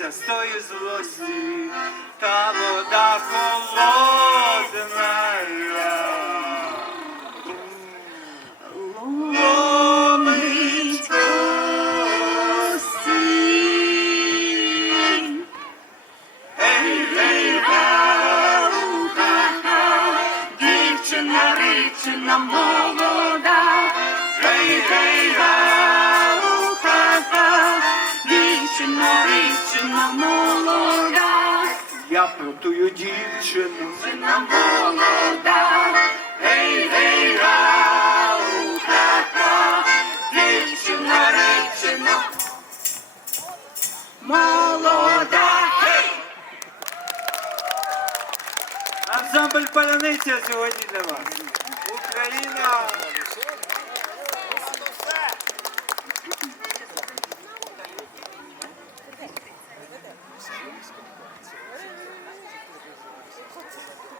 частої злості, та вода холодна. Ей, ей, дівчина, річина молода, гей, гей, ха-ха, дівчина, молода, я про тую дівчину, дівчина молода, гей, гей, ха-ха, дівчина, річина молода, гей! Ансамбль Паляниця сьогодні для вас. Україна! So we're just going